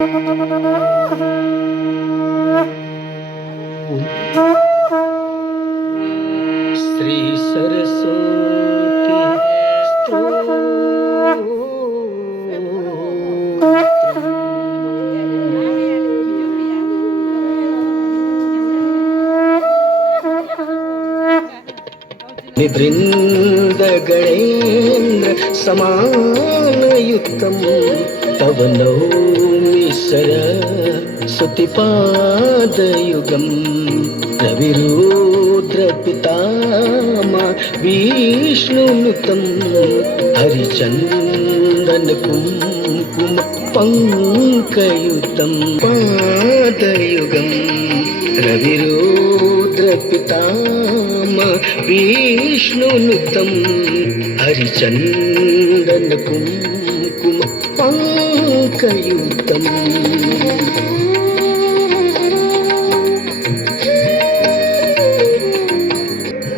श्री सरस्वती निवृंद गणेन्द्र समानयुक्तं तव नौमि सरस्वतीपादयुगं रविरुद्रपितामह विष्णुनुतं हरिचन्दन कुङ्कुम पङ्कयुतं पादयुगं रविरुद्रपितामह विष्णुनुतं हरिचन्दन कुङ्कुम पङ्कयुतम्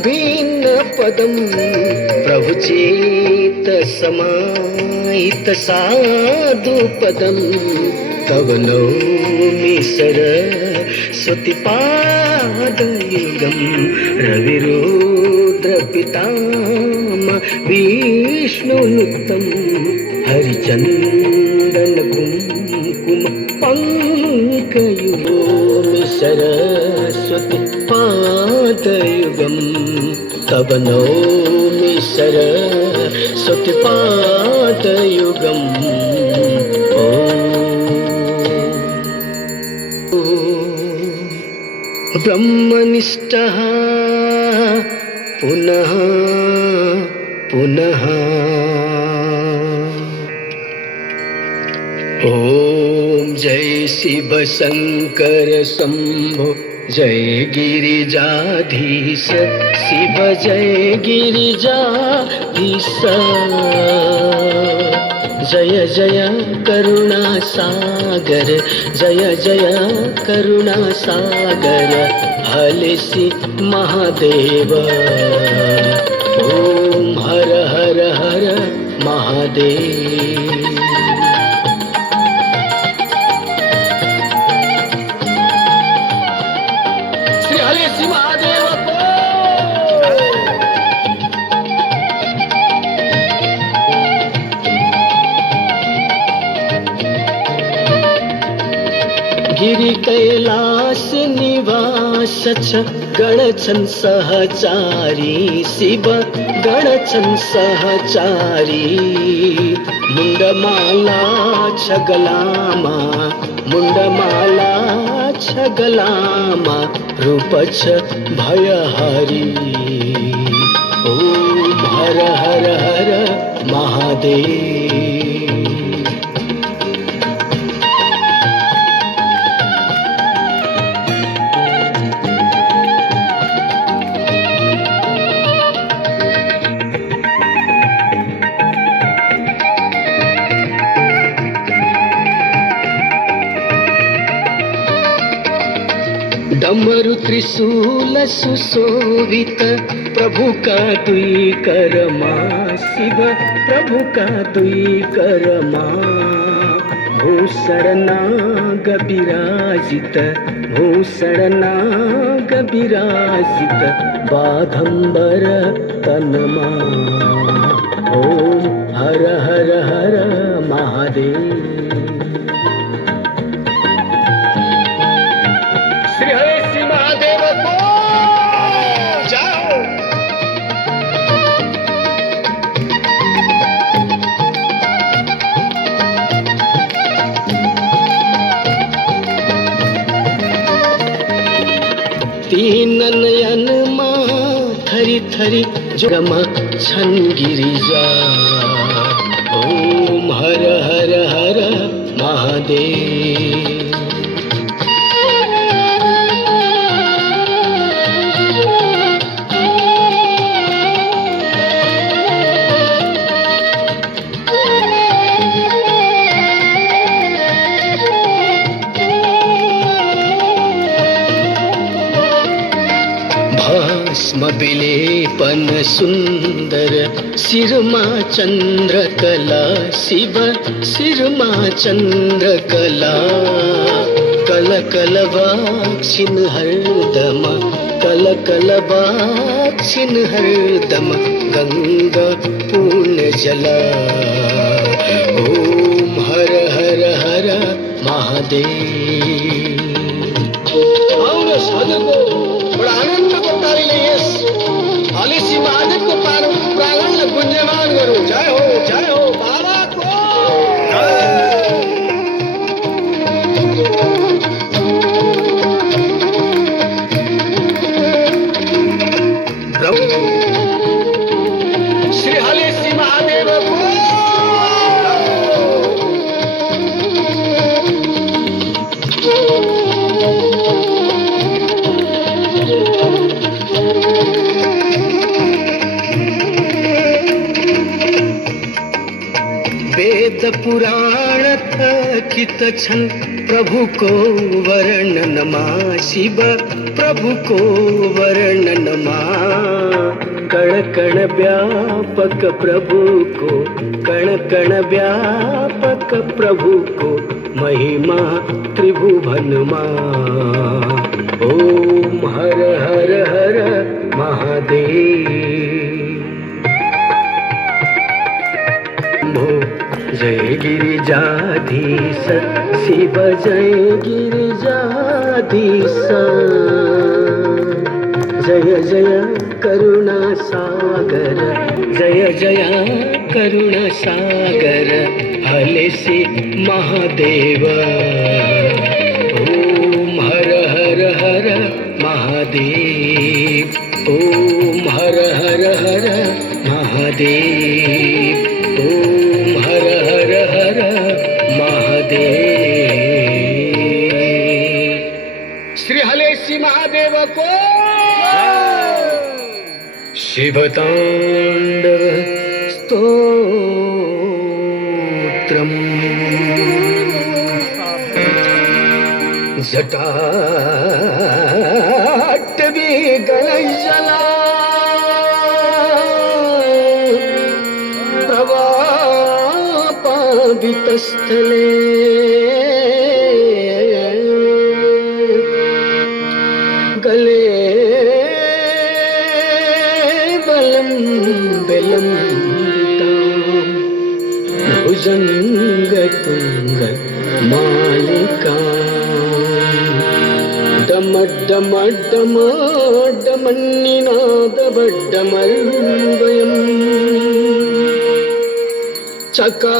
वीणपदं प्रभुचेतसमाहित साधुपदं तव नौमि सरस्वतीपादयुगं रविरुद्रपितामह विष्णुनुतं हरिचन्दन कुङ्कुम पङ्कयुगं सरस्वतीपादयुगं तव नौमि सरस्वतीपादयुगम् ब्रह्मनिष्ठः पुनः पुनः ॐ जय शिव शंकर शंभो जय गिरिजाधीश शिव जय गिरिजाधीश जय जय करुणा सागर जय जय करुणा सागर हलसी महादेव ओम हर हर हर महादेव। श्री हलसी महादेव को गिरि कैलास निवास गणछन सहचारी शिव गणछन सहचारी मुंडमाला छगलामा मुंडमाला छगलामा रूपछ भयहरी ओम हर हर हर महादेव। डमरु त्रिशूल सुशोभित प्रभु का दुई करमा शिव प्रभु का दुई करमा भूषण नाग विराजित भूषण नाग विराजित बाघंबर तनमा ओम हर हर हर महादेव। तीन नयन माँ थरी थरी जमा छन गिरिजा ओम हर हर हर महादेव। भस्म विलेपन सुंदर सिरमा चंद्रकला शिव सिरमा चंद्रकला कल कल वाक्षिन हरदम कल कल वाक्षिन हरदम गंगा पूर्ण जला ओम हर हर हर महादेव। साधक को बड़ा आनंद को तारी ले हाली सी महादेव को प्रांगण में गुंजयमान करो। जय हो बाबा को श्री हाली सी महादेव को वेद पुराण थकित छन प्रभु को वर्णन मा शिव प्रभु को वर्णन मा कण कण व्यापक प्रभु को कण कण व्यापक प्रभु को महिमा त्रिभुवन मा ओम हर हर हर महादेव। जय गिरिजाधीश शिव जय गिरिजाधीश जय जय करुणा सागर जय जय करुणा सागर हले से महादेव ओम हर हर हर महादेव ओम हर हर हर महादेव ओम हर हर हर महादेव। श्री हलेसी महादेव को शिव तांडव स्तोत्रम जटाटवी गणजला वितस्थले गले बलम बेलम भुजंग तुंग मालिका डम डम डम डमन्निनाद बड्डमर्वयम् चका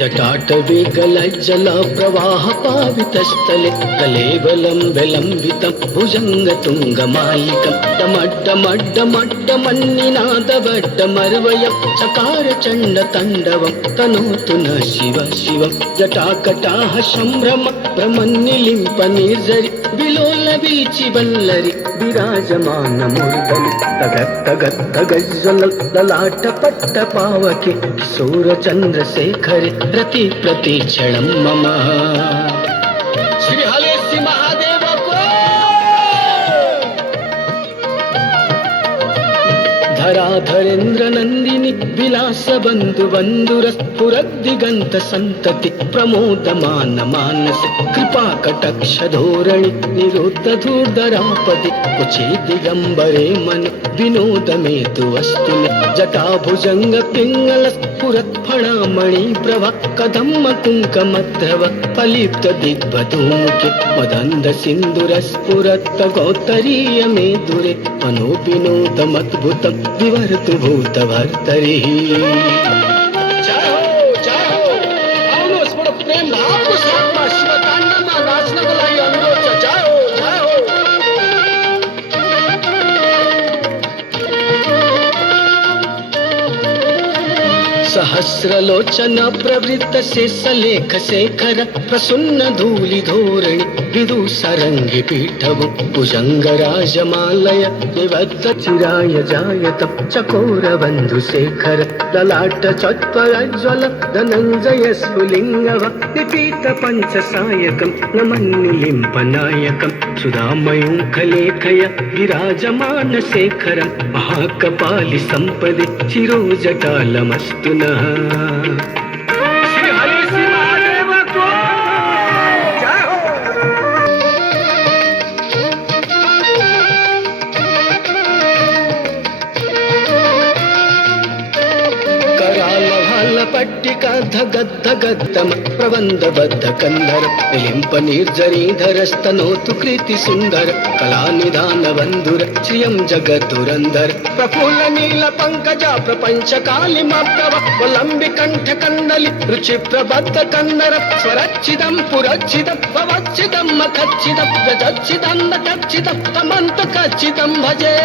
जटाटवी गलज्जल प्रवाह पावितस्थले कलेवलं विलम्बितं भुजङ्गतुङ्गमालिकं डमड्डमड्डमड्डमन्निनादवड्डमर्वयं चकार चण्डताण्डवं तनोतु न शिव शिवं जटाकटाः सम्भ्रम भ्रमन्निलिम्प निर्झरि विलोल वीचि वल्लरि विराजमान मूर्धनि तगत् तगत् तगज्ज्वल ललाट पट्ट पावके किशोर चन्द्रशेखरे प्रति प्रतीक्षणं मम श्री हलेसी महादेव को धराधरेन्द्र नंदिनी विलास बंधु बंधुरस्फुरद्दिगंत संतति प्रमोदमान मानस कृपा कटक्ष धोरणि निरुद्ध धूर्धरापदि कुचे दिगंबरे मन विनोद में तु वस्तु जटा भुजंग पिंगल स्फुरत्फणामणि प्रभा कदम्ब कुंकमध्रव फलिप्त दिग्बधूमुखे मदन्द सिंधुर स्फुरत् गौतरीय में दुरे मनो विनोदमद्भुतं विवर्तु भूतभर्तरिः सहस्रलोचन प्रवृत्त शेषलेख शेखर प्रसन्न धूलि धोरणि विदु सरंगि पीठव भुजंग राजमालय निवत्त चिराय जायत चकोर बंधु शेखर ललाट चत्वरज्वल धनंजय स्फुलिंगव निपीत पंच सायकं नमन्निलिम्पनायकं सुधामयूखलेखय विराजमान शेखरं महाकपालि संपदि शिरोजटालमस्तु नः। श्री हरि श्री महादेव को जय हो। कराल भाल पट्टिका धगद्धगद्धम प्रबंधबद्ध कंधर विलिंप निर्जरीधर स्तनोतु कृति सुंदर कलानिधान बंधुर श्रियं जगदुरंधर प्रफुल्ल नील पंकजा प्रपंच कालिमा प्रवलंबि कंठ कंडलि रुचि प्रबद्ध कंदर स्वरच्चिदं पुरच्चिदं भवच्चिदं मखच्चिदं गजच्चिदं दटच्चिदं तमंत कच्चिदं भजे।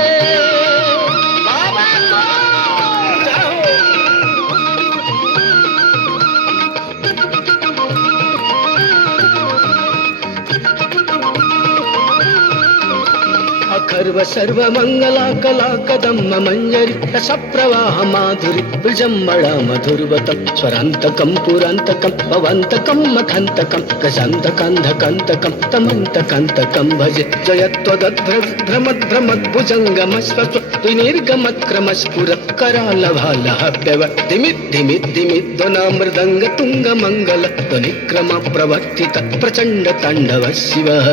अखर्व सर्व मंगला कला कदम्म मंजरी रस प्रवाह माधुरी विजंबड़ा मधुरवतम स्वरांतकं पुरांतकं भवंतकं मखंतकं गजंतकंधकंतकं तमंतकंतकं भजे जयत्वदद्भ्रमद्भ्रमद् भुजंगमस्वस्व विनिर्गमत्क्रमस्फुर करालभालहव्यव दिमित् दिमित् दिमित् ध्वना मृदंग तुंग मंगल ध्वनिक्रम प्रवर्तित प्रचंड तांडव शिवः।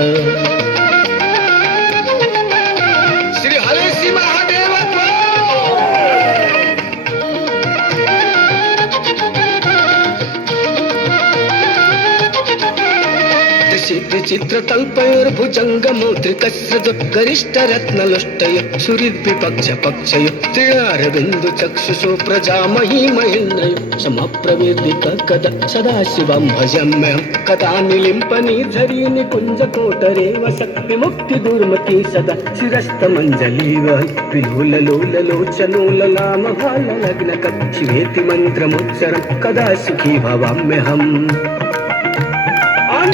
चित्र तल्पयोर भुजंग मौद्रिकस्रज गरिष्ठ रत्नलुष्टय सुहृद्विपक्ष पक्षय त्रिणार बिंदु चक्षुषो प्रजामही महेन्द्रयो समप्रवेदिक कदा सदा शिवं भजम्यहं कदा निलिम्प निर्झरी निकुंज कोटरे वस विमुक्ति दुर्मति सदा शिरस्त मंजलीव विलोल लोल लोचनो ललाम भाल लग्नकं शिवेति मंत्रमुच्चरं कदा सुखी भवाम्यहम्।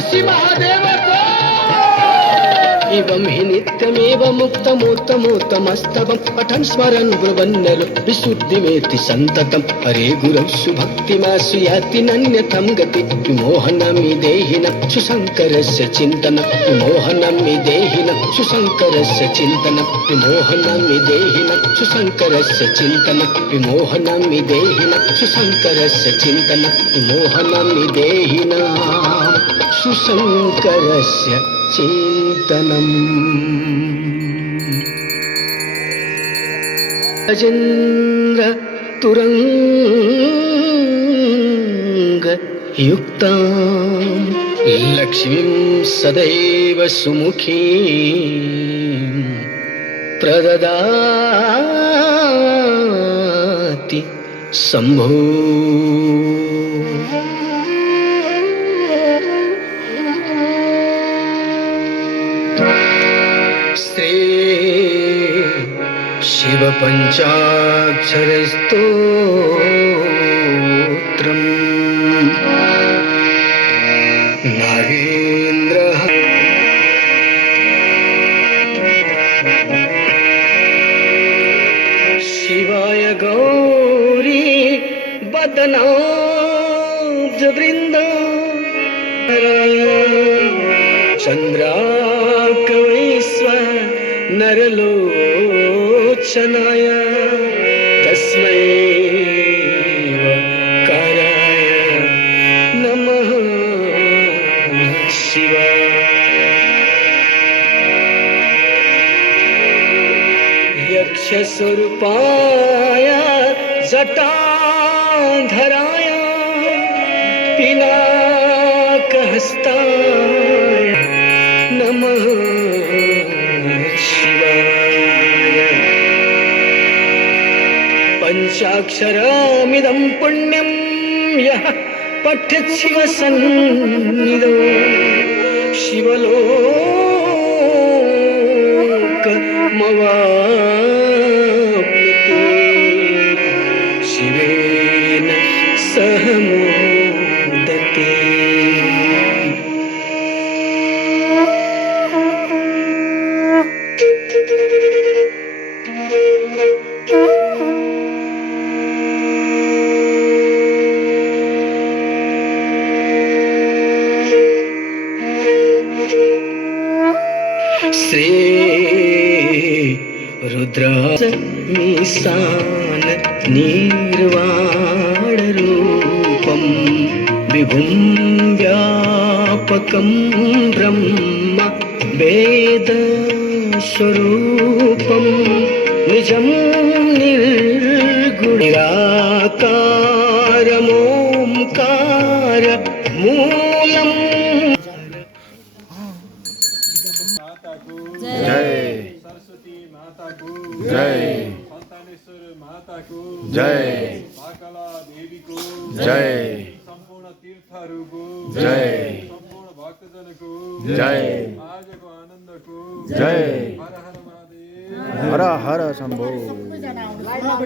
श्री महादेव एवं हि नित्यमेव मुक्तमोत्तमोत्तमस्तवं पठन् स्मरन् ब्रुवन्नरो विशुद्धिमेति सन्ततं हरे गुरौ सुभक्तिमासु याति नन्यथं गति विमोहनमि देहिनं सुशङ्करस्य चिन्तनं विमोहनमि देहिनं सुशङ्करस्य चिन्तनं विमोहनमि देहिनं सुशङ्करस्य चिन्तनं विमोहनमि देहिनं सुशङ्करस्य चिन्तनं विमोहनमि देहिनं सुशङ्करस्य चिन्तनम्। गजेन्द्र तुरंग युक्तां लक्ष्मीं सदैव सुमुखीं प्रददाति शम्भो। शिव पंचाक्षर स्तोत्रम् नागेन्द्र शिवाय गौरी बदनाब्ज वृंद चंद्राकवैस्व नरलोचनाय तस्मै काराय नमः शिवाय। यक्षस्वरूपाय जटाधराय पिनाकहस्ताय नमः शिवाय। पंचाक्षरमिदं पुण्यं यः पठेत् शिवसन्निधौ शिवलोकमवाप्नोति शिवेन सहमोदते श्री रुद्रामीशान निर्वाण रूपम विभुं व्यापकं ब्रह्म वेद स्वरूपम निजं निर्गुण निराकारमोंकार मूलम। जय सरस्वती माता को जय संतानेश्वर माता को जय महाकला देवी को जय संपूर्ण तीर्थहरू को जय संपूर्ण भक्तजन को जय आज को आनंद को जय हर हर महादेव हर हर शंभो।